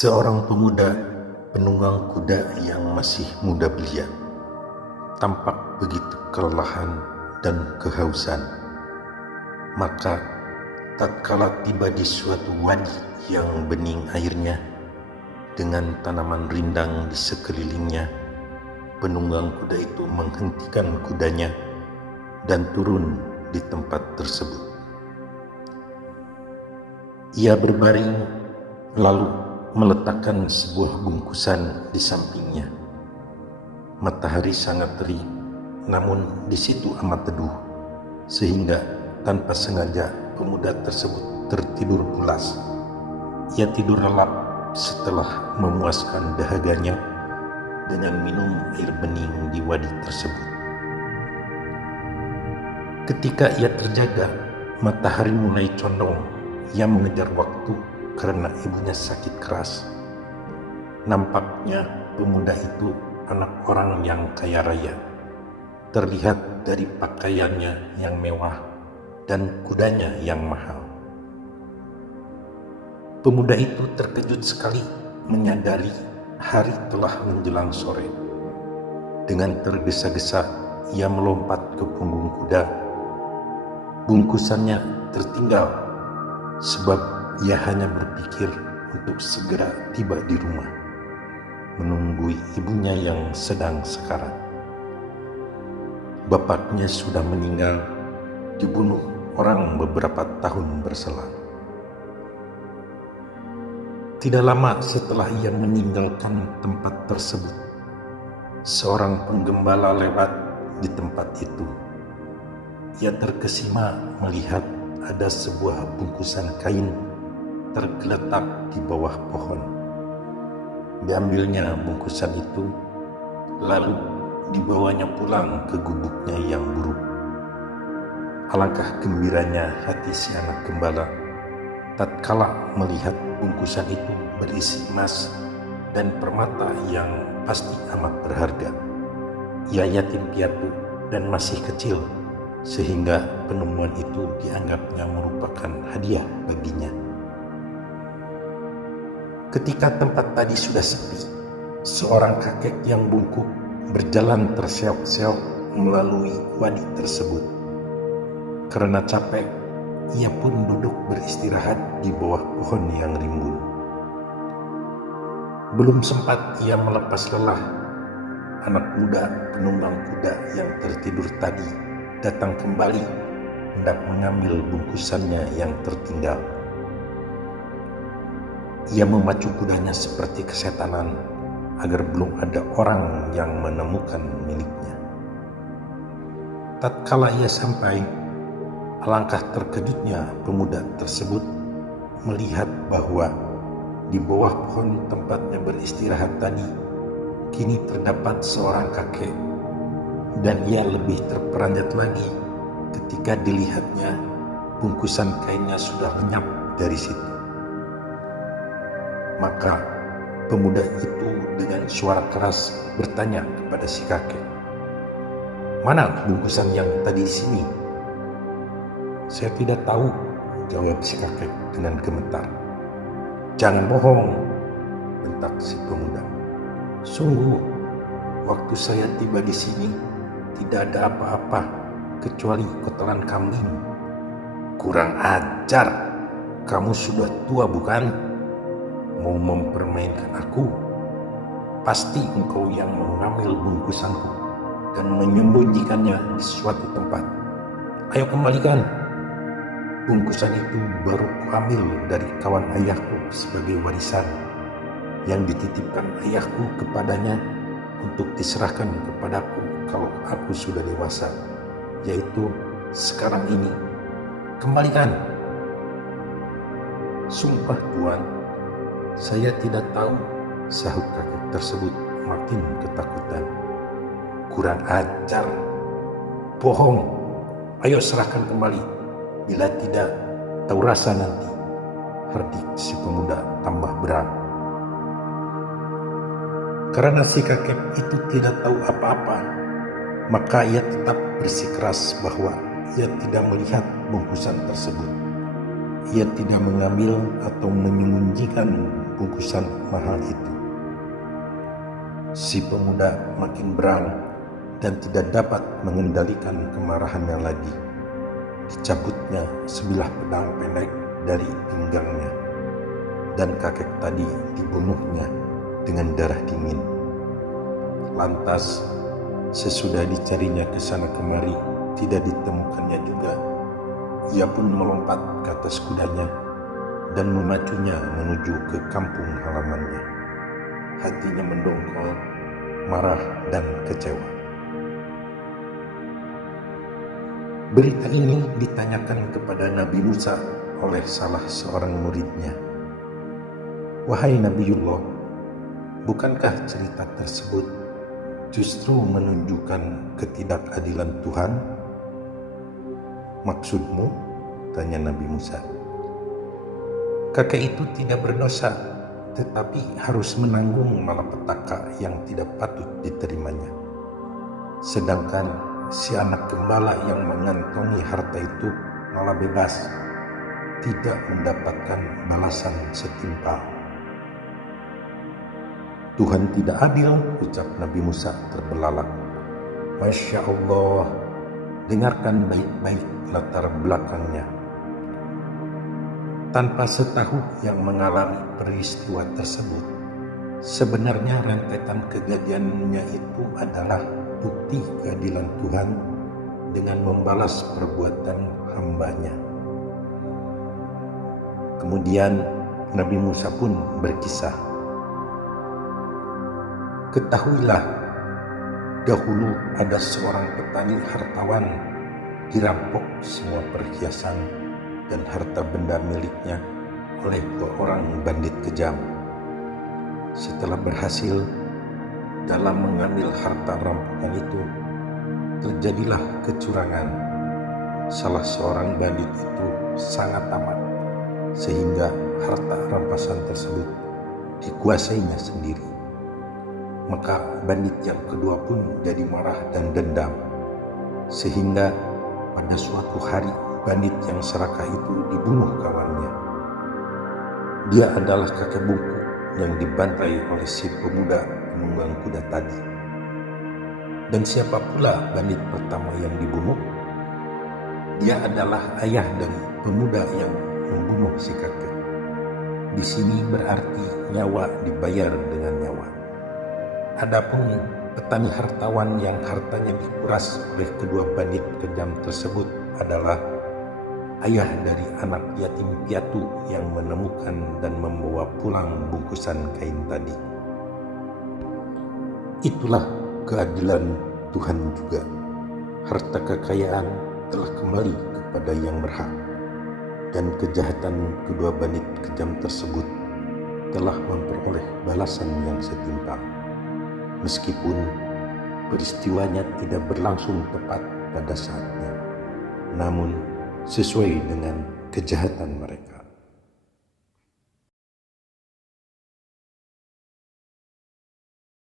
Seorang pemuda penunggang kuda yang masih muda belia tampak begitu kelelahan dan kehausan. Maka tatkala tiba di suatu wadi yang bening airnya dengan tanaman rindang di sekelilingnya, penunggang kuda itu menghentikan kudanya dan turun di tempat tersebut. Ia berbaring lalu meletakkan sebuah bungkusan di sampingnya. Matahari sangat terik, namun di situ amat teduh, sehingga tanpa sengaja pemuda tersebut tertidur pulas. Ia tidur lelap setelah memuaskan dahaganya dengan minum air bening di wadi tersebut. Ketika ia terjaga, matahari mulai condong. Ia mengejar waktu karena ibunya sakit keras. Nampaknya pemuda itu anak orang yang kaya raya. Terlihat dari pakaiannya yang mewah dan kudanya yang mahal. Pemuda itu terkejut sekali menyadari hari telah menjelang sore. Dengan tergesa-gesa ia melompat ke punggung kuda. Bungkusannya tertinggal sebab ia hanya berpikir untuk segera tiba di rumah, menunggu ibunya yang sedang sekarat. Bapaknya sudah meninggal, dibunuh orang beberapa tahun berselang. Tidak lama setelah ia meninggalkan tempat tersebut, seorang penggembala lewat di tempat itu. Ia terkesima melihat ada sebuah bungkusan kain tergeletak di bawah pohon. Diambilnya bungkusan itu, lalu dibawanya pulang ke gubuknya yang buruk. Alangkah gembiranya hati si anak gembala tatkala melihat bungkusan itu berisi emas dan permata yang pasti amat berharga. Ia yatim piatu dan masih kecil, sehingga penemuan itu dianggapnya merupakan hadiah baginya. Ketika tempat tadi sudah sepi, seorang kakek yang bungkuk berjalan terseok-seok melalui wadi tersebut. Karena capek, ia pun duduk beristirahat di bawah pohon yang rimbun. Belum sempat ia melepas lelah, anak muda penunggang kuda yang tertidur tadi datang kembali hendak mengambil bungkusannya yang tertinggal. Ia memacu kudanya seperti kesetanan agar belum ada orang yang menemukan miliknya. Tatkala ia sampai, alangkah terkejutnya pemuda tersebut melihat bahwa di bawah pohon tempatnya beristirahat tadi kini terdapat seorang kakek. Dan ia lebih terperanjat lagi ketika dilihatnya bungkusan kainnya sudah lenyap dari situ. Maka pemuda itu dengan suara keras bertanya kepada si kakek, "Mana bungkusan yang tadi di sini?" "Saya tidak tahu," jawab si kakek dengan gemetar. "Jangan bohong," bentak si pemuda. "Sungguh, waktu saya tiba di sini tidak ada apa-apa kecuali kotoran kambing." "Kurang ajar, kamu sudah tua bukan? Mau mempermainkan aku? Pasti engkau yang mengambil bungkusanku dan menyembunyikannya di suatu tempat. Ayo kembalikan. Bungkusan itu baru kuambil dari kawan ayahku sebagai warisan yang dititipkan ayahku kepadanya untuk diserahkan kepadaku kalau aku sudah dewasa, yaitu sekarang ini. Kembalikan." "Sumpah Tuan, saya tidak tahu," sahut kakek tersebut makin ketakutan. "Kurang ajar, bohong. Ayo serahkan kembali. Bila tidak, tahu rasa nanti," herdik si pemuda tambah berat. Karena si kakek itu tidak tahu apa-apa, maka ia tetap bersikeras bahwa ia tidak melihat bungkusan tersebut. Ia tidak mengambil atau menyembunyikan bungkusan mahal itu. Si pemuda makin berang dan tidak dapat mengendalikan kemarahannya lagi. Dicabutnya sebilah pedang pendek dari pinggangnya, dan kakek tadi dibunuhnya dengan darah dingin. Lantas, sesudah dicarinya ke sana kemari, tidak ditemukannya juga. Ia pun melompat ke atas kudanya dan memacunya menuju ke kampung halamannya. Hatinya mendongkol, marah dan kecewa. Berita ini ditanyakan kepada Nabi Musa oleh salah seorang muridnya. Wahai Nabiullah, bukankah cerita tersebut justru menunjukkan ketidakadilan Tuhan? Maksudmu? Tanya Nabi Musa. Kakek itu tidak berdosa, tetapi harus menanggung malapetaka yang tidak patut diterimanya. Sedangkan si anak gembala yang mengantongi harta itu malah bebas, tidak mendapatkan balasan setimpal. Tuhan tidak adil, ucap Nabi Musa terbelalak. Masya Allah, dengarkan baik-baik latar belakangnya. Tanpa setahu yang mengalami peristiwa tersebut, sebenarnya rentetan kejadiannya itu adalah bukti keadilan Tuhan dengan membalas perbuatan hambanya. Kemudian Nabi Musa pun berkisah, ketahuilah, dahulu ada seorang petani hartawan dirampok semua perhiasan dan harta benda miliknya oleh 2 orang bandit kejam. Setelah berhasil dalam mengambil harta rampokan itu, terjadilah kecurangan. Salah seorang bandit itu sangat tamak, sehingga harta rampasan tersebut dikuasainya sendiri. Maka bandit yang kedua pun jadi marah dan dendam, sehingga pada suatu hari bandit yang serakah itu dibunuh kawannya. Dia adalah kakek bungku yang dibantai oleh si pemuda penunggang kuda tadi. Dan siapa pula bandit pertama yang dibunuh? Dia adalah ayah dari pemuda yang membunuh si kakek. Di sini berarti nyawa dibayar dengan nyawa. Adapun petani hartawan yang hartanya dikuras oleh kedua bandit kejam tersebut adalah ayah dari anak yatim piatu yang menemukan dan membawa pulang bungkusan kain tadi. Itulah keadilan Tuhan juga. Harta kekayaan telah kembali kepada yang berhak, dan kejahatan kedua bandit kejam tersebut telah memperoleh balasan yang setimpal. Meskipun peristiwanya tidak berlangsung tepat pada saatnya, namun sesuai dengan kejahatan mereka.